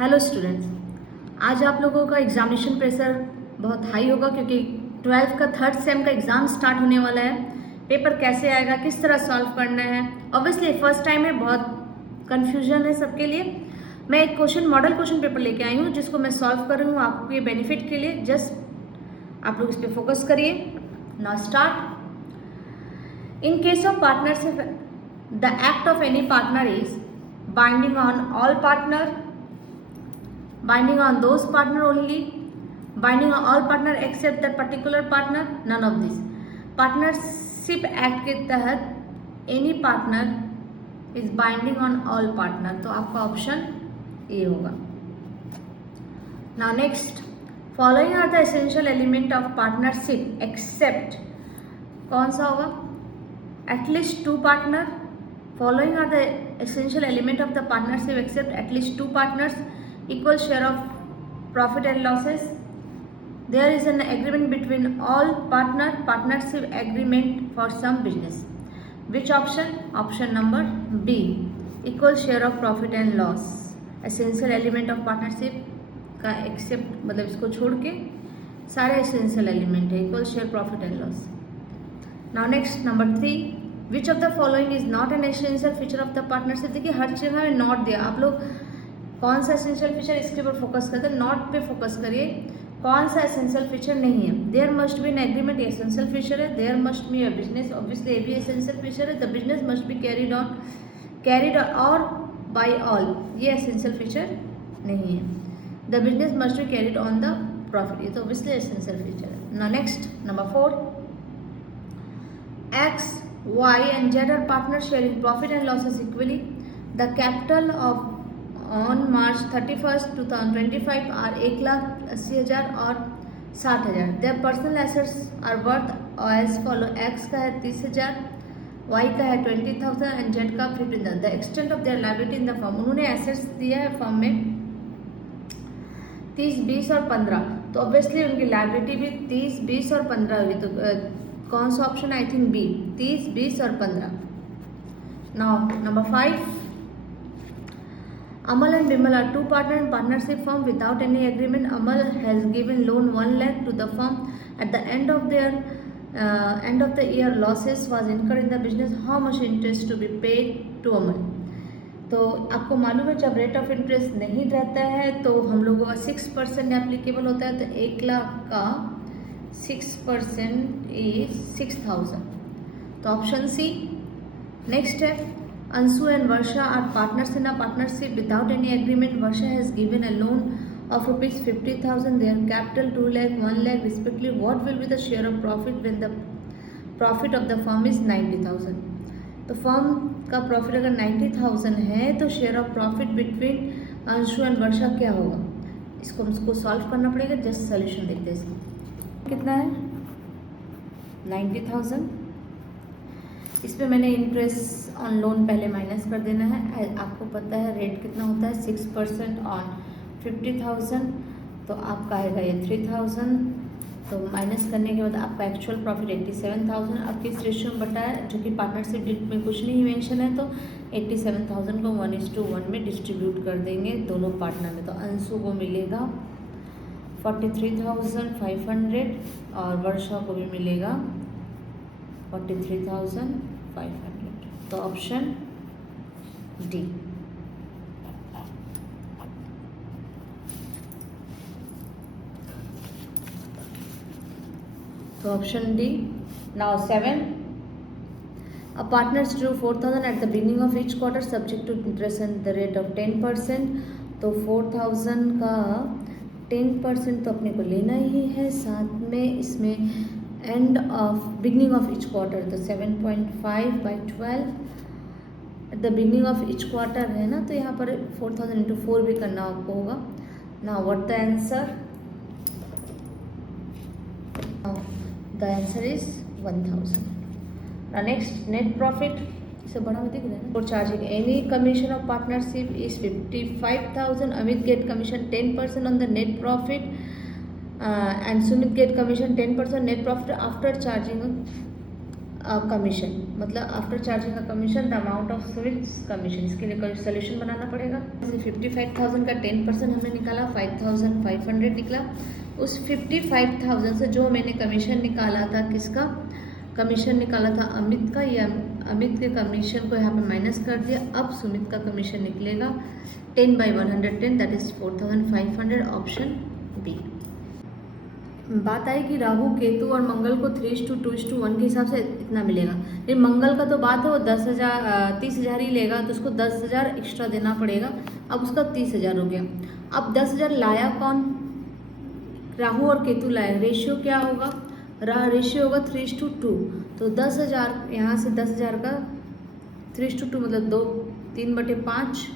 Hello students, आज आप लोगों का एग्जामिनेशन प्रेशर बहुत हाई होगा क्योंकि 12th का थर्ड सेम का एग्ज़ाम स्टार्ट होने वाला है। पेपर कैसे आएगा, किस तरह सॉल्व करना है, ऑब्वियसली फर्स्ट टाइम है, बहुत कन्फ्यूजन है सबके लिए। मैं एक मॉडल क्वेश्चन पेपर लेके आई हूँ जिसको मैं सॉल्व कर रही हूँ आपके बेनिफिट के लिए। जस्ट आप लोग इस पर फोकस करिए। Now start. In case of partnership, the act of any partner is binding on all partner, binding on those partner only, binding on all partner except that particular partner, none of this. Partnership act के तहत any partner is binding on all partner, तो आपका option A होगा। Now next, following are the essential element of partnership except, कौन सा होगा? At least two partner. Following are the essential element of the partnership except at least two partners, equal share of profit and losses, there is an agreement between all partnership agreement for some business. Which option? Option number B, equal share of profit and loss. Essential element of partnership का except मतलब इसको छोड़ के सारे essential element है, equal share profit and loss. Now next, number 3, which of the following is not an essential feature of the partnership? देखिए हर जगह में नॉट दिया, आप लोग कौन सा एसेंशियल फीचर इसके ऊपर फोकस करते हैं, नॉट पे फोकस करिए। कौन सा एसेंशियल फीचर नहीं है? There must be an agreement, essential feature है। There must be a business, obviously ये भी एसेंशियल फीचर है। The business must be carried और बाय ऑल, ये एसेंशियल फीचर नहीं है। The business must be carried on the profit, ये तो ऑब्वियसली एसेंशियल फीचर है। ना next, number 4, X Y and Z are partner sharing profit and losses equally. The capital of on March 31st 2025 are 1,80,000 और 60,000। Their personal assets are worth as follow, X का है 30,000, Y का है 20,000 and Z का 15,000। The extent of their liability in the firm, उन्होंने assets दिया है firm में 30, 20 और 15, तो ऑब्वियसली उनकी लायबिलिटी भी 30, 20 और 15 होगी। तो कौन सा ऑप्शन? आई थिंक बी, 30, 20 और 15। Now number 5, Amal and Bimal are two partners in partnership firm without any agreement. Amal has given loan 1 lakh to the firm. At the end of the year, losses was incurred in the business. How much interest to be paid to Amal? तो आपको मालूम है जब rate of interest नहीं रहता है तो हम लोगों का 6% एप्लीकेबल होता है। तो 1 लाख का 6% इज 6,000, तो ऑप्शन सी। नेक्स्ट है, Anshu and Varsha are partners in a partnership without any agreement. Varsha has given a loan of rupees 50,000. Their capital 2 lakh, 1 lakh respectively. What will be the share of profit when the profit of the firm is 90,000? तो firm का profit अगर 90,000 है तो share of profit between Anshu and Varsha क्या होगा? इसको हमको solve करना पड़ेगा। जस्ट सोल्यूशन देखते हैं इसका। कितना है? 90,000। इस पर मैंने इंटरेस्ट ऑन लोन पहले माइनस कर देना है। आपको पता है रेट कितना होता है, 6% ऑन 50,000, तो आपका आएगा ये 3,000। तो माइनस करने के बाद आपका एक्चुअल प्रॉफिट 87,000। अब किस रेशियो में बटा है, जो कि पार्टनरशिप डीड में कुछ नहीं मेंशन है, तो 87,000 को 1:1 में डिस्ट्रीब्यूट कर देंगे दोनों पार्टनर में। तो अंशु को मिलेगा 43,500 और वर्षा को भी मिलेगा 43,500। तो ऑप्शन डी। तो option D. Now 7, a partners drew 4,000 at the beginning of each quarter subject to interest and the rate of 10%। तो 4,000 का 10% तो अपने को लेना ही है, साथ में इसमें end of beginning of each quarter, तो 7.5/12 at the beginning of each quarter है ना, तो यहाँ पर 4,000 × 4 भी करना आपको होगा। Now what the answer? The answer is 1,000। Now next, net profit, इसे बड़ा में दिख रहा है ना। For charging any commission of partnership is 55,000। Amit get commission 10% on the net profit and Sumit get commission 10% net profit after charging a commission. मतलब after charging का commission the amount off switch commission, इसके लिए कोई solution बनाना पड़ेगा। 55,000 का 10% हमने निकाला, 5,500 निकला। उस 55,000 से जो मैंने कमीशन निकाला था, किसका कमीशन निकाला था, अमित का, या अमित के कमीशन को यहाँ पे माइनस कर दिया। अब सुमित का कमीशन निकलेगा 10/110, दैट इज 4,500, ऑप्शन बी। बात आई कि राहु केतु और मंगल को 3:2:1 के हिसाब से इतना मिलेगा, लेकिन मंगल का तो बात है वो 30,000 ही लेगा, तो उसको 10,000 एक्स्ट्रा देना पड़ेगा। अब उसका 30,000 हो गया। अब 10,000 लाया कौन, राहु और केतु लाया। रेशियो क्या होगा, रेशियो होगा 3:2, तो 10,000 यहाँ से 10,000 का 3:2 मतलब 3/5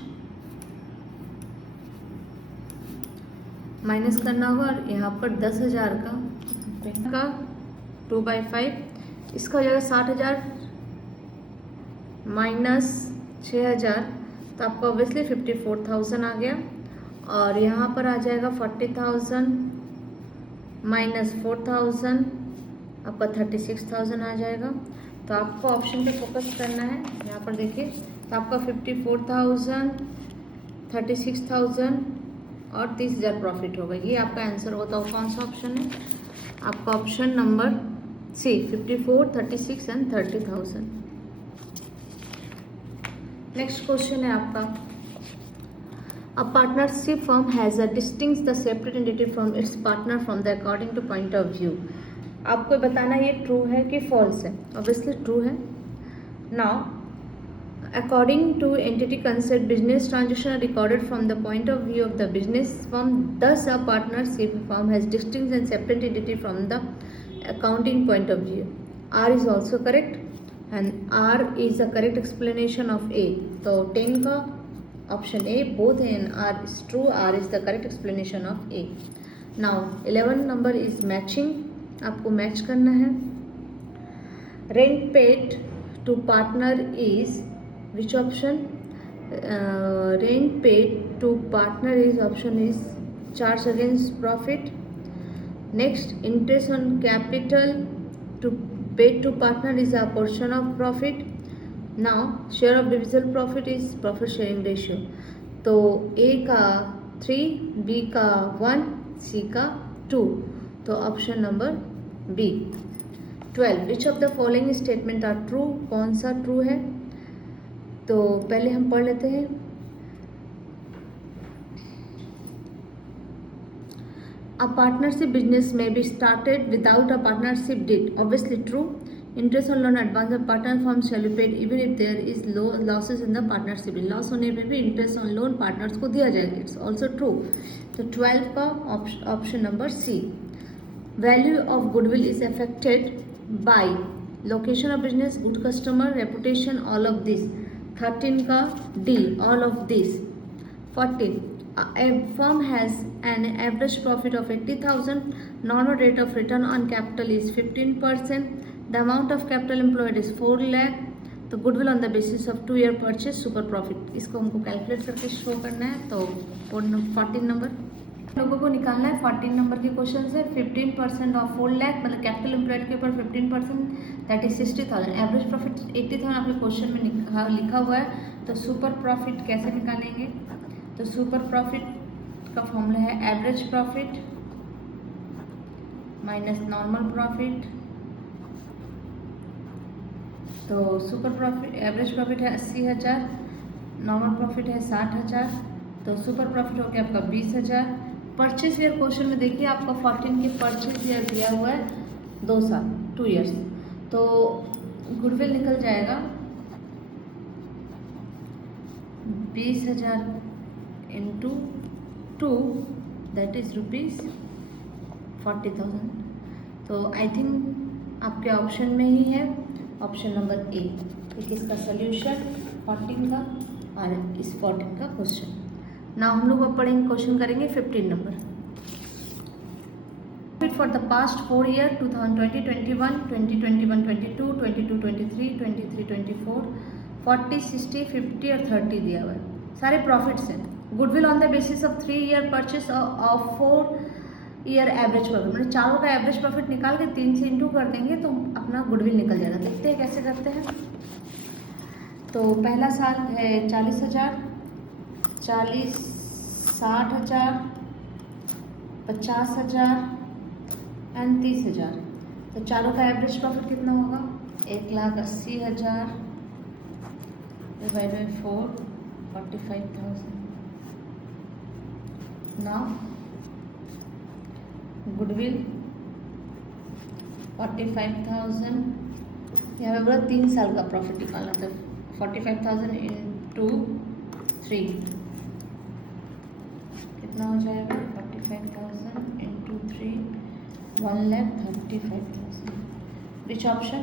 माइनस करना होगा, और यहाँ पर 10,000 का 2/5, इसका हो जाएगा 60,000 माइनस 6,000, तो आपको ऑब्वियसली 54,000 आ गया। और यहाँ पर आ जाएगा 40,000 माइनस 4,000, आपका 36,000 आ जाएगा। तो आपको ऑप्शन पे फोकस करना है। यहाँ पर देखिए, तो आपका 54,000, 36,000 और 30,000 प्रॉफिट होगा, ये आपका आंसर होता है। कौन सा ऑप्शन है आपका, option number C, 54, 36 and 30,000। Next question है आपका, a partnership firm has a distinguish the separate entity from its partner from the according to point of view. आपको बताना ये ट्रू है कि फॉल्स है। ऑब्वियसली ट्रू है। Now according to entity concept, business transactions are recorded from the point of view of the business firm. Thus, a partnership firm has distinct and separate entity from the accounting point of view. R is also correct, and R is the correct explanation of A. So 10 का option A both and R is true. R is the correct explanation of A. Now 11 number is matching. आपको match करना है। Rent paid to partner is which option? Rent paid to partner is option is charge against profit. Next, interest on capital to paid to partner is a portion of profit. Now, share of divisible profit is profit sharing ratio. तो A का 3, B का 1, C का 2, तो option number B। 12, which of the following statement are true? कौन सा true है, तो पहले हम पढ़ लेते हैं। A partnership business may be started without a partnership deed. Obviously true. Interest on loan advance of partner firm shall be paid even if there is losses in the partnership. Loss होने पे भी interest on loan partners को दिया जाएगा। It's also true. तो 12 का option number C. Value of goodwill is affected by location of business, good customer, reputation, all of this. 13 का D, all of this। 14, a firm has an average profit of 80,000, normal rate of return on capital is 15%, the amount of capital employed is 4 lakh, तो goodwill on the basis of 2 year purchase, super profit, इसको हमको calculate करके show करना है। तो 14 number लोगों को निकालना है। 14 नंबर के क्वेश्चन से 15% ऑफ 4 लाख, मतलब कैपिटल एम्प्लॉयड के ऊपर 15%, दैट इज 60,000। एवरेज प्रॉफिट 80,000 आपके क्वेश्चन में लिखा हुआ है। तो सुपर प्रॉफिट कैसे निकालेंगे, तो सुपर प्रॉफिट का फॉर्मूला है average profit minus normal profit. तो सुपर प्रॉफिट, एवरेज प्रॉफिट है 80,000, नॉर्मल प्रॉफिट है 60,000, तो सुपर प्रॉफिट हो गया आपका 20,000। परचेज ईयर क्वेश्चन में देखिए आपका 14 के परचेज ईयर दिया हुआ है 2 साल, 2 years, तो गुडविल निकल जाएगा 20,000 इंटू 2, दैट इज ₹40,000। तो आई थिंक आपके ऑप्शन में ही है, ऑप्शन नंबर ए। ठीक, इसका सोल्यूशन 14 का और इस 14 का क्वेश्चन। ना हम लोग अब पढ़ेंगे, क्वेश्चन करेंगे 15 number. Profit for the past 4 year 2020-21, 2021-22, 22-23, 23-24, 40, 60, 50 और 30 दिया हुआ है। सारे प्रॉफिट्स हैं। Goodwill on the basis of 3 year purchase of 4 year average profit, मतलब चारों का एवरेज प्रॉफिट निकाल के 3 से इंटू कर देंगे तो अपना गुडविल निकल जाएगा। देखते हैं कैसे करते हैं। तो पहला साल है 40,000, 40, 60,000, 50,000 एंड 30,000। तो चारों का एवरेज प्रॉफिट कितना होगा? 1,80,000 डिवाइड बाई 4, 45,000। नाउ गुडविल 45,000, यहाँ पे बोला 3 साल का प्रॉफिट निकालना, तो 45,000 इंटू 3 कितना हो जाएगा? 45,000 इंटू 3, 1,35,000। विच ऑप्शन?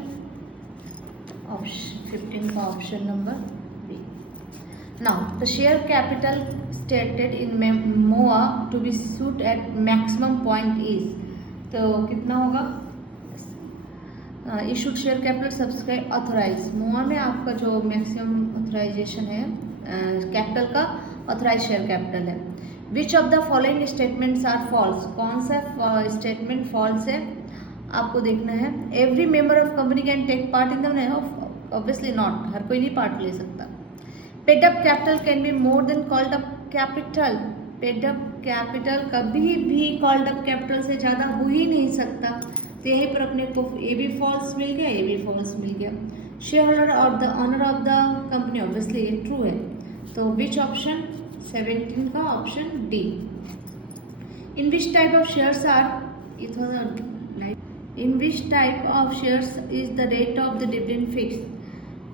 ऑप्शन 15 का option number B. Now the share capital stated in MOA to be suit at maximum point is, तो कितना होगा? Issued share capital subscribe authorise, MOA में आपका जो मैक्सिमम ऑथराइजेशन है कैपिटल का, ऑथराइज शेयर कैपिटल है। Which of the following statements are false, कौन सा स्टेटमेंट फॉल्स है आपको देखना है। Every member of company can take part in the, obviously not, हर कोई नहीं पार्ट ले सकता। Paid up capital can be more than called up capital, paid up capital कभी भी कॉल्ड अप कैपिटल से ज़्यादा हो ही नहीं सकता। तो यहीं पर अपने को ए भी फॉल्स मिल गया, ए भी फॉल्स मिल गया। शेयर होल्डर और the owner of the company, obviously ये ट्रू है। तो विच ऑप्शन? 17 का option D. In which type of shares are, in which type of shares is the rate of the dividend fix,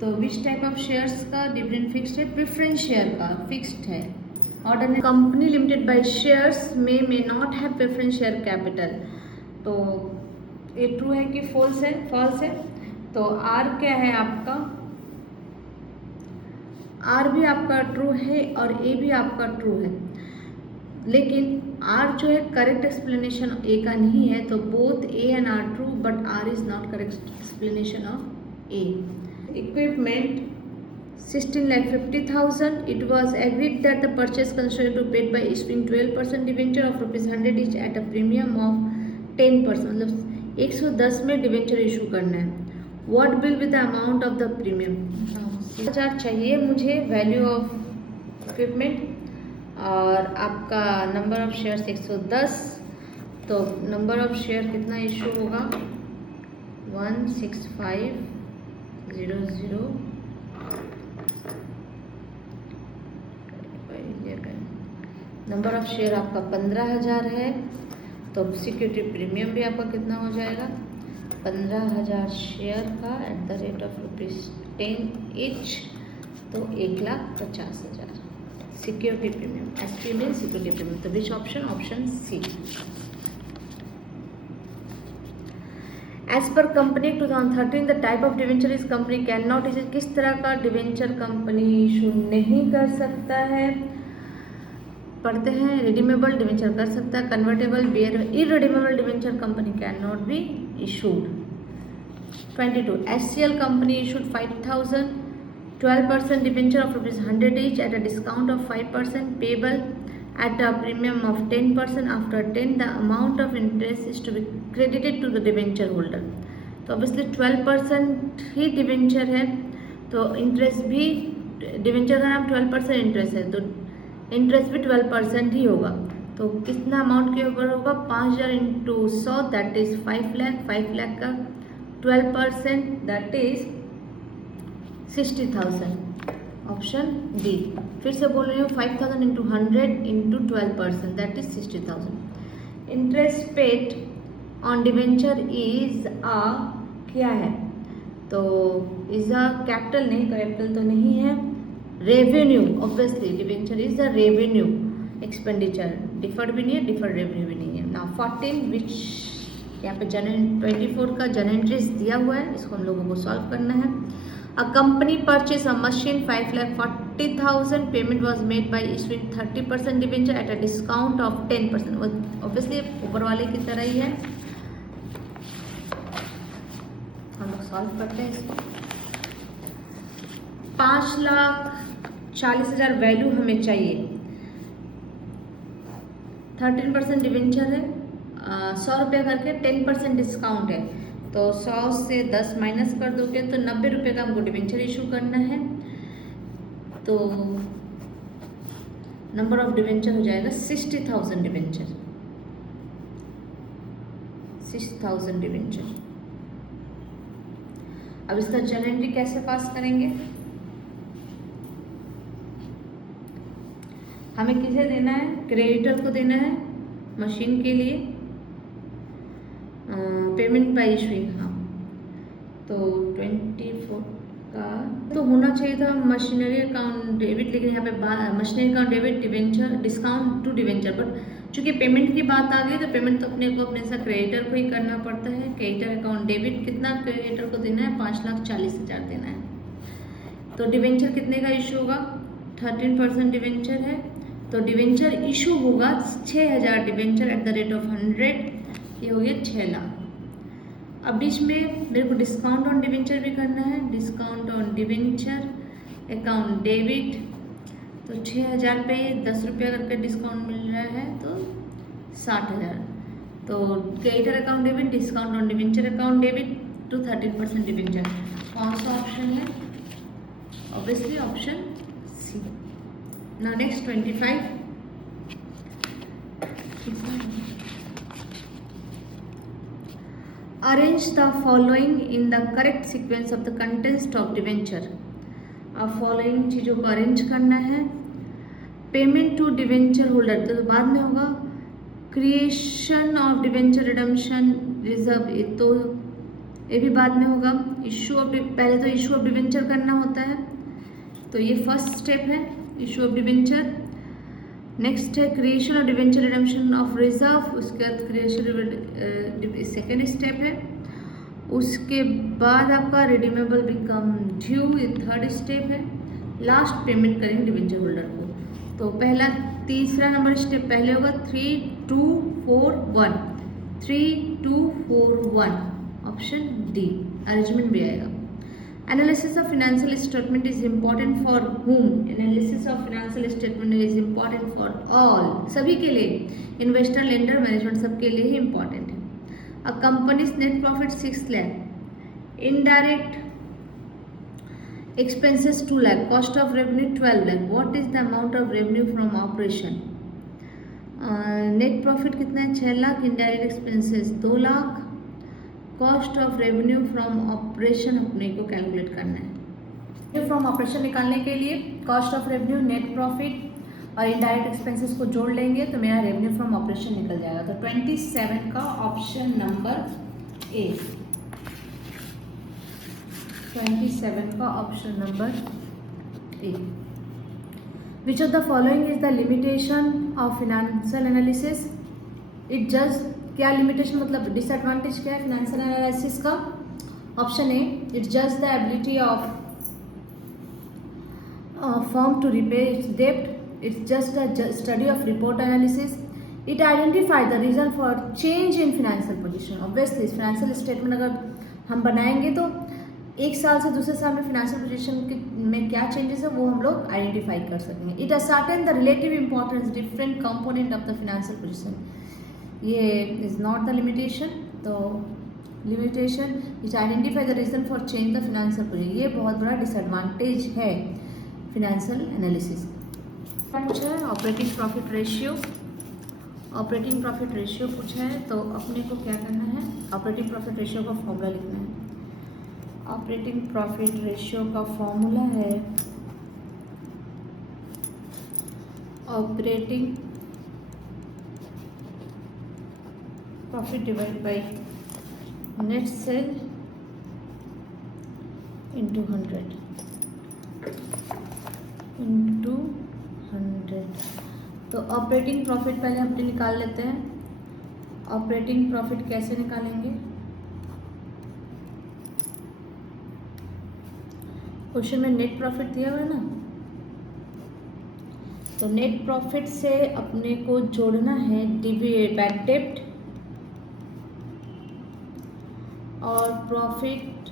तो which type of shares का dividend fixed है? Preference share का fixed है। Ordinary company limited by shares may not have preference share capital, तो ये true है कि false है? फॉल्स है। तो आर क्या है आपका? आर भी आपका ट्रू है और ए भी आपका ट्रू है, लेकिन आर जो है करेक्ट एक्सप्लेनेशन ए का नहीं है, तो both A and R true but R is not correct explanation of A. Equipment 16,50,000. It was agreed that the purchase considered to be paid by issuing 12% debenture of ₹100 each at a premium of 10%, मतलब 110 में debenture issue करना है। What will be the amount of the premium? 1000 चाहिए मुझे value of equipment, और आपका number of shares 110, तो number of share कितना इशू होगा? 165,000। नंबर ऑफ शेयर आपका 15,000 है, तो सिक्योरिटी प्रीमियम भी आपका कितना हो जाएगा? 15,000 शेयर का at the rate of ₹10 each, तो 1,50,000 सिक्योरिटी प्रीमियम। SP में सिक्योरिटी प्रीमियम, तो which option? Option C. As per company 2013 the type of debenture is company can not issue, किस तरह का डिवेंचर कंपनी इशू नहीं कर सकता है? पढ़ते हैं। रिडीमेबल डिवेंचर कर सकता है, convertible, bearer, irredeemable debenture company can not be issued. 22 SCL company issued 5,000 12% debenture of ₹100 each at a discount of 5% payable at a premium of 10%. After 10 the amount of interest is to be credited to the debenture holder. तो obviously 12% ही debenture है, तो interest भी, debenture का नाम 12% interest है, तो interest भी 12% ही होगा। तो कितना अमाउंट के ऊपर होगा? 5,000 into 100 that is 5 lakh, 5 lakh का 12% दैट इज 60,000, ऑप्शन डी। फिर से बोल रही हूँ, 5,000 into 100 into 12% that is 60,000। Interest paid on debenture is a, क्या है? तो इज अ कैपिटल, नहीं, कैपिटल तो नहीं है, revenue. Obviously debenture is a revenue expenditure, deferred भी नहीं है, डिफर्ड रेवेन्यू भी नहीं है। ना 14 विच यहाँ पे जनरल 24 का जनरल एंट्रीज दिया हुआ है, इसको हम लोगों को सॉल्व करना है। A company purchase a machine 5,40,000, payment was made by issuing 30% debenture at a discount of 10%, obviously ऊपर वाले की तरह ही है। हम लोग सॉल्व करते हैं इसको। 5,40,000 वैल्यू हमें चाहिए, 13% डिवेंचर है 100 रुपये करके 10% डिस्काउंट है, तो 100 से 10 माइनस कर दोगे तो 90 रुपये का हमको डिवेंचर इशू करना है। तो नंबर ऑफ डिवेंचर हो जाएगा 60,000 डिवेंचर, 6,000 डिवेंचर। अब इसका जर्नल एंट्री कैसे पास करेंगे? हमें किसे देना है? क्रेडिटर को देना है मशीन के लिए पेमेंट बाय इशूइंग। हाँ, तो 24 का तो होना चाहिए था मशीनरी अकाउंट डेबिट, लेकिन यहाँ पे machinery account debit debenture discount to debenture, but चूंकि पेमेंट की बात आ गई तो पेमेंट तो अपने को अपने साथ क्रेडिटर को ही करना पड़ता है। क्रेडिटर अकाउंट डेबिट कितना क्रेडिटर को देना है? 5,40,000 देना है। तो डिवेंचर कितने का इशू होगा? 13% डिवेंचर है, तो डिवेंचर इशू होगा 6,000 debenture eight the rate of 100, ये हो गया 6 लाख। अब बीच में मेरे को डिस्काउंट ऑन डिवेंचर भी करना है, discount on debenture account debit, तो 6,000 पे 10 रुपया करके डिस्काउंट मिल रहा है तो 60,000। तो creditor account debit discount on debenture account debit to 13% debenture, कौन सा ऑप्शन है? Obviously option C. Now next 25, arrange the following in the correct sequence of the contents of debenture. अब फॉलोइंग चीज़ों को अरेंज करना है। पेमेंट टू डिवेंचर होल्डर तो बाद में होगा, creation of debenture redemption reserve तो ये भी बाद में होगा, इशू ऑफ पहले तो इशू ऑफ डिवेंचर करना होता है, तो ये फर्स्ट स्टेप है इशू ऑफ डिवेंचर। नेक्स्ट है creation of debenture redemption of reserve, उसके बाद क्रिएशन सेकेंड स्टेप है। उसके बाद आपका रिडीमेबल बिकम ड्यू, ये थर्ड स्टेप है। लास्ट पेमेंट करेंगे डिवेंचर होल्डर को, तो पहला तीसरा नंबर स्टेप पहले होगा 3, 2, 4, 1, 3, 2, 4, 1, ऑप्शन डी अरेंजमेंट भी आएगा। Analysis of financial statement is important for whom? Analysis of financial statement is important for all, सभी के लिए, इन्वेस्टर, लेंडर, मैनेजमेंट, सबके लिए ही इम्पॉर्टेंट है। A company's net profit 6 lakh, indirect expenses 2 lakh, cost of revenue 12 lakh, what is the amount of revenue from operation? Net profit कितना है? 6 lakh, indirect expenses 2 lakh, cost of revenue from operation अपने को calculate करना है। रेवेन्यू फ्रॉम ऑपरेशन निकालने के लिए cost of revenue, net profit और इनडायरेक्ट एक्सपेंसेस को जोड़ लेंगे तो मेरा रेवेन्यू फ्रॉम ऑपरेशन निकल जाएगा। तो 27 का ऑप्शन नंबर ए, 27 का option number A. Which of the following is the limitation of financial analysis? It just, क्या लिमिटेशन मतलब डिसएडवांटेज क्या है फिनेंशियल एनालिसिस का? Option A, it's just the ability of firm to repay its डेब्ट, it's just a study of report analysis, it identify the reason for change in financial position. Obviously financial statement अगर हम बनाएंगे तो एक साल से दूसरे साल में फिनेंशियल पोजीशन में क्या चेंजेस है वो हम लोग आइडेंटिफाई कर सकेंगे। It ascertain the relative importance different component of the financial position, ये इज नॉट द लिमिटेशन। तो limitation it identify the reason for change the financial position, ये बहुत बड़ा डिसएडवांटेज है फिनेंशियल एनालिसिस। पूछा है operating profit ratio, operating profit ratio पूछा है तो अपने को क्या करना है? ऑपरेटिंग प्रॉफिट रेशियो का फॉर्मूला लिखना है। ऑपरेटिंग प्रॉफिट रेशियो का फॉर्मूला है operating profit divide by net cell into 100 into 100। तो ऑपरेटिंग प्रॉफिट पहले हम निकाल लेते हैं। ऑपरेटिंग प्रॉफिट कैसे निकालेंगे? क्वेश्चन में नेट प्रॉफिट दिया हुआ है ना, तो नेट प्रॉफिट से अपने को जोड़ना है डिवाइड बाय डेब्ट और प्रॉफिट,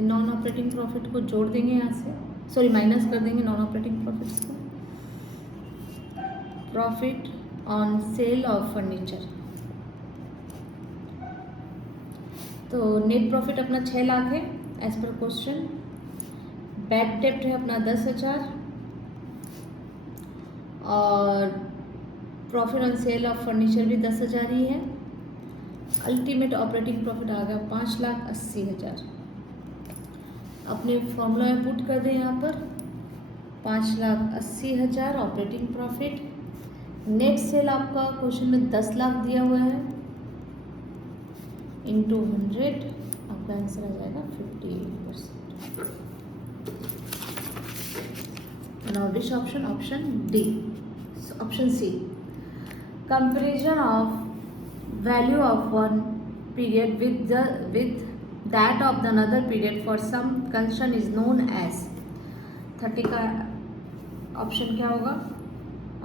नॉन ऑपरेटिंग प्रॉफिट को जोड़ देंगे यहाँ से, सॉरी माइनस कर देंगे नॉन ऑपरेटिंग प्रॉफिट्स को। Profit on sale of furniture, तो नेट प्रॉफिट अपना 6 लाख है एज पर क्वेश्चन। बैड डेप्ट है अपना 10,000 और profit on sale of furniture भी 10,000 ही है। अल्टीमेट ऑपरेटिंग प्रॉफिट आ गया 5,80,000। अपने फॉर्मूला में पुट कर दें यहाँ पर 5,80,000 ऑपरेटिंग प्रॉफिट। नेट सेल आपका क्वेश्चन में 10 लाख दिया हुआ है इंटू 100, आपका आंसर आ जाएगा 58%। Now which option? Option D, option C. Comparison of value of one period with that of the another period for some concern is known as। 30 का option क्या होगा?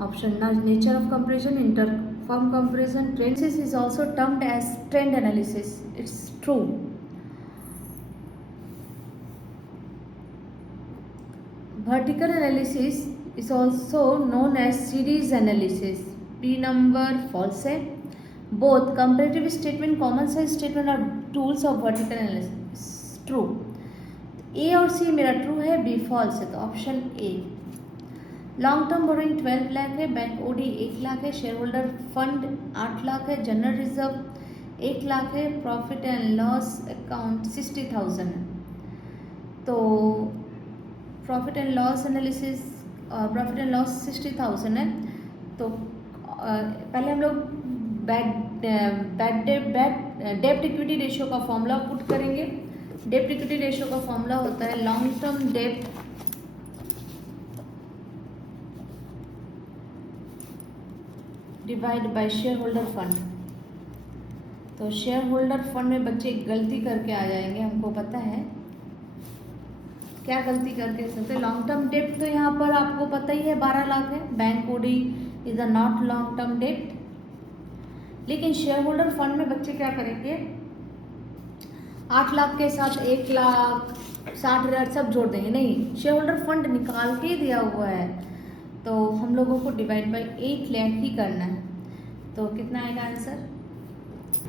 Option nature of comparison, inter-firm comparison, trend is also termed as trend analysis, it's true। vertical analysis is also known as series analysis, b number false है। both comparative statement, common size statement are tools of vertical analysis, true। ए और सी मेरा true है, B false है, तो option A. Long term borrowing 12 lakh है, bank OD 1 lakh है, share holder fund 8 lakh है, general reserve 1 lakh है, प्रॉफिट एंड लॉस अकाउंट 60,000 है। तो profit and loss analysis, profit and loss 60,000 है। तो पहले हम लोग डेब्ट इक्विटी रेशियो का फॉर्मूला पुट करेंगे। डेब्ट इक्विटी रेशियो का फॉर्मूला होता है लॉन्ग टर्म डेब्ट divide by share holder fund. तो शेयर होल्डर फंड में बच्चे गलती करके आ जाएंगे, हमको पता है क्या गलती करके सकते। लॉन्ग टर्म डेब्ट तो यहाँ पर आपको पता ही है 12 लाख है, bank OD is a not long term डेब्ट। लेकिन शेयर होल्डर फंड में बच्चे क्या करेंगे, 8 लाख के साथ 1,60,000 सब जोड़ देंगे, नहीं, शेयर होल्डर फंड निकाल के दिया हुआ है, तो हम लोगों को डिवाइड बाय 8 लाख ही करना है। तो कितना आएगा आंसर?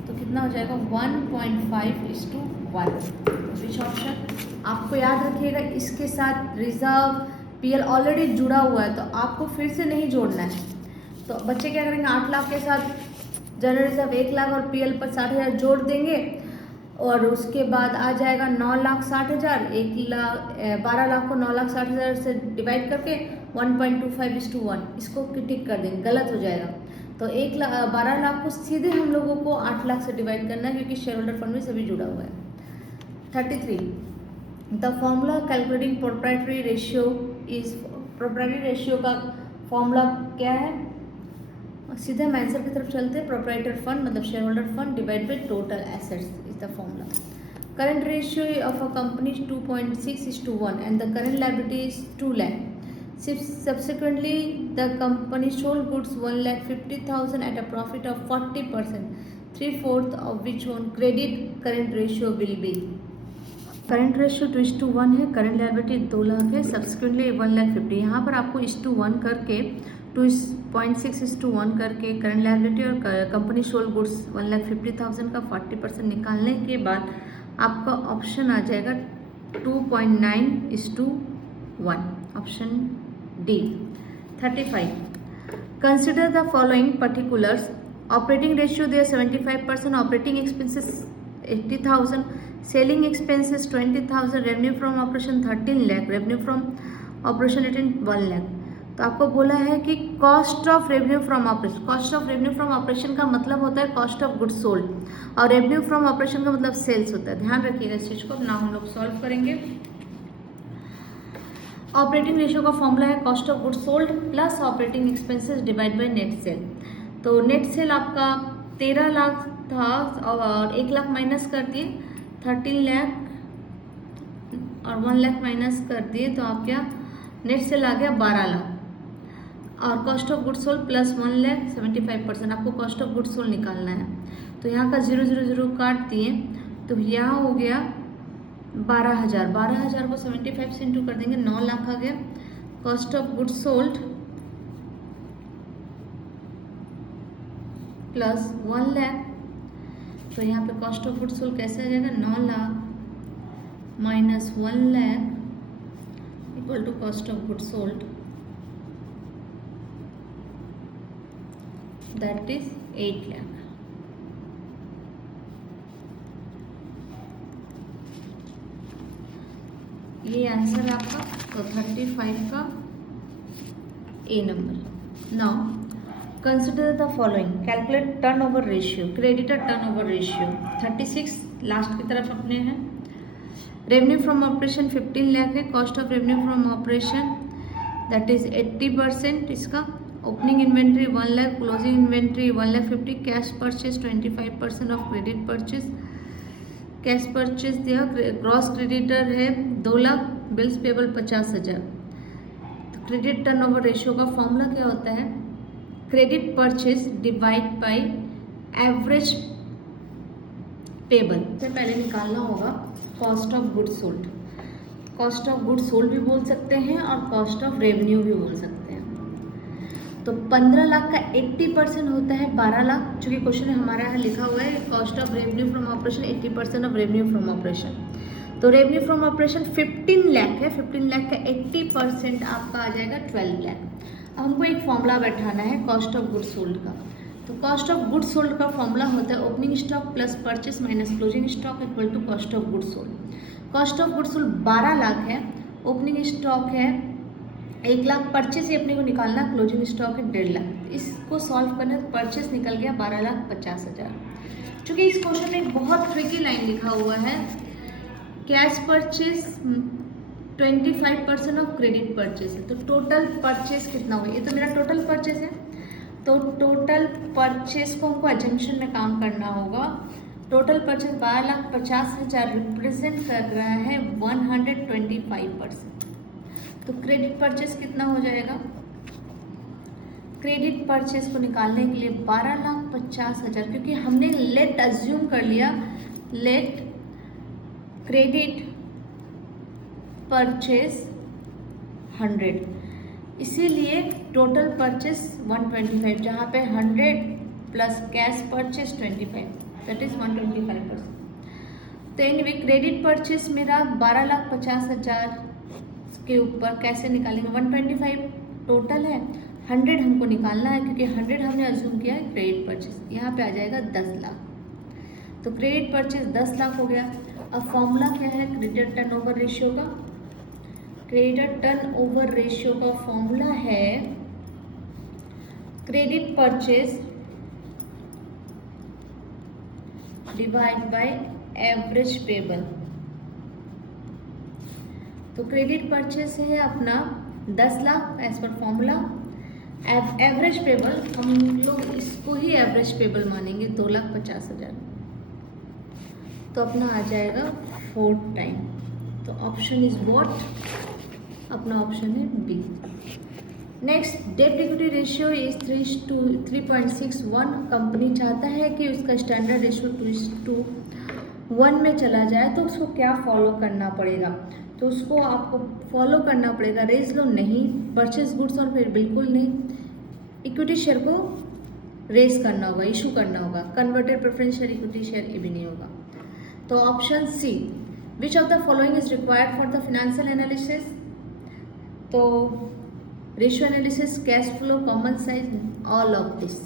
तो कितना हो जाएगा 1.5:1। Which option? आपको याद रखिएगा इसके साथ रिजर्व पीएल ऑलरेडी जुड़ा हुआ है, तो आपको फिर से नहीं जोड़ना है। तो बच्चे क्या करेंगे, 8 लाख के साथ जनरल रिजर्व 1 लाख और पीएल पर 60,000 जोड़ देंगे और उसके बाद आ जाएगा 9,60,000। 12 लाख को 9,60,000 से डिवाइड करके 1.25:1 इसको टिक कर देंगे, गलत हो जाएगा। तो 12 लाख को सीधे हम लोगों को 8 लाख से डिवाइड करना है क्योंकि शेयर होल्डर फंड में सभी जुड़ा हुआ है। 33 the formula calculating proprietary ratio is. Proprietary ratio का फॉर्मूला क्या है? सीधे हम आंसर की तरफ चलते हैं। प्रोप्राइटर फंड मतलब share holder fund divide by total assets is the formula. Current ratio of a company is 2.6:1 and the current liability is 2 lakh. Subsequently, the company sold goods 1,50,000 at a profit of 40%, 3/4 of which on credit. Current ratio will be। Current ratio 2:1 है, current liability 2 lakh है, subsequently 1,50,000। यहाँ पर आपको 1:1 करके 2.6:1 करके current liability और company sold goods 1,50,000 का 40% निकालने के बाद आपका ऑप्शन आ जाएगा 2.9:1, option D. 35 consider the following particulars. Operating ratio दिया 75%, operating expenses 80,000, selling expenses 20,000, revenue from operation 13 lakh, revenue from operation return 1 lakh. तो आपको बोला है कि cost of revenue from operation. Cost of revenue from operation का मतलब होता है कॉस्ट ऑफ गुड्स सोल्ड और रेवेन्यू फ्रॉम ऑपरेशन का मतलब सेल्स होता है। ध्यान रखिएगा इस चीज़ को। ना हम लोग सॉल्व करेंगे। ऑपरेटिंग रेशियो का फॉर्मूला है cost of goods sold plus operating expenses divide by net cell. तो नेट सेल आपका 13 लाख था और 1 लाख माइनस कर दिए, 13 लाख और 1 लाख माइनस कर दिए, तो आप क्या नेट सेल आ गया 12 लाख और cost of goods sold plus 1 lakh 75%। आपको कॉस्ट ऑफ गुड्स सोल्ड निकालना है। तो यहाँ का 000 काट दिए, तो यहाँ हो गया 12,000। 12,000 को 75 से इंटू कर देंगे, 9 लाख आ गया। Cost of goods sold plus 1 lakh तो यहाँ पे कॉस्ट ऑफ गुड्स सोल्ड कैसे आ जाएगा, 9 lakh minus 1 lakh equal to cost of goods sold, that is 8 lakh. ये आंसर आपका, तो 35 का A number. Now consider the following, calculate turnover ratio, creditor turnover ratio 36 last की तरफ अपने हैं। रेवेन्यू फ्रॉम ऑपरेशन 15 लाख है, cost of revenue from operation that is 80% इसका, opening inventory 1 lakh, closing inventory 1,50,000, cash purchase 25% of credit purchase, cash purchase दिया, gross creditor है 2 lakh, bills payable 50,000। तो credit turnover ratio का फॉर्मूला क्या होता है, credit purchase divide by average payable. से पहले निकालना होगा cost of goods sold, cost of goods sold भी बोल सकते हैं और कॉस्ट ऑफ रेवेन्यू भी बोल सकते हैं। तो 15 लाख का 80% होता है 12 लाख, चूँकि क्वेश्चन हमारा यहाँ लिखा हुआ है cost of revenue from operation 80% of revenue from operation. तो रेवेन्यू फ्रॉम ऑपरेशन 15 लाख है, 15 लाख का 80% आपका आ जाएगा 12 लाख। अब हमको एक फॉर्मूला बैठाना है कॉस्ट ऑफ गुड्स सोल्ड का। तो कॉस्ट ऑफ गुड्स सोल्ड का फॉर्मूला होता है opening stock plus purchase minus closing stock equal to cost of goods sold. Cost of goods sold 12 lakh है, ओपनिंग स्टॉक है 1 लाख, परचेस ही अपने को निकालना, क्लोजिंग स्टॉक है 1.5 लाख। इसको सॉल्व करने तो परचेस निकल गया 12,50,000। चूँकि इस क्वेश्चन में एक बहुत ट्रिकी लाइन लिखा हुआ है, cash purchase 25% of credit purchase है, तो टोटल परचेस कितना हुआ, ये तो मेरा टोटल परचेस है। तो टोटल परचेस को हमको एजम्पशन में काम करना होगा। टोटल परचेस 12,50,000 रिप्रेजेंट कर रहा है 125%। तो क्रेडिट परचेस कितना हो जाएगा, क्रेडिट परचेस को निकालने के लिए 12,50,000, क्योंकि हमने लेट अज्यूम कर लिया, लेट क्रेडिट परचेस 100, इसीलिए टोटल परचेस 125, जहाँ पे 100 plus cash purchase 25 that is 125%। तो एनीवे क्रेडिट परचेस मेरा 12,50,000 के ऊपर कैसे निकालेंगे, 125 टोटल है, 100 हमको निकालना है क्योंकि 100 हमने अज्यूम किया है क्रेडिट परचेस, यहाँ पे आ जाएगा 10 लाख। तो क्रेडिट परचेस 10 लाख हो गया। अब फॉर्मूला क्या है क्रेडिट टर्नओवर रेशियो का, क्रेडिट टर्नओवर रेशियो का फॉर्मूला है credit purchase divide by average payable. तो क्रेडिट परचेस है अपना 10 lakh as per formula, average payable हम लोग इसको ही एवरेज पेबल मानेंगे 2,50,000, तो अपना आ जाएगा 4 टाइम। तो ऑप्शन इज व्हाट, अपना ऑप्शन है B. Next debt equity ratio is 3.61। Company चाहता है कि उसका स्टैंडर्ड रेशियो 2:1 में चला जाए, तो उसको क्या फॉलो करना पड़ेगा, तो उसको आपको फॉलो करना पड़ेगा रेज लो नहीं, परचेज गुड्स और फिर बिल्कुल नहीं, इक्विटी शेयर को रेज करना होगा, इशू करना होगा, converted preference share equity share ये भी नहीं होगा। तो option C, which of the following is required for the financial analysis, तो ratio analysis, cash flow, common size, all of this.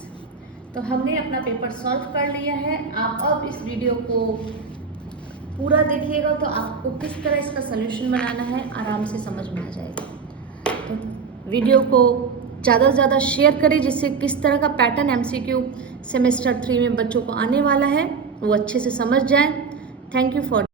तो हमने अपना पेपर सॉल्व कर लिया है। आप अब इस वीडियो को पूरा देखिएगा तो आपको किस तरह इसका सलूशन बनाना है आराम से समझ में आ जाएगा। तो वीडियो को ज़्यादा से ज़्यादा शेयर करें, जिससे किस तरह का पैटर्न एमसीक्यू सेमेस्टर 3 में बच्चों को आने वाला है वो अच्छे से समझ जाए। Thank you for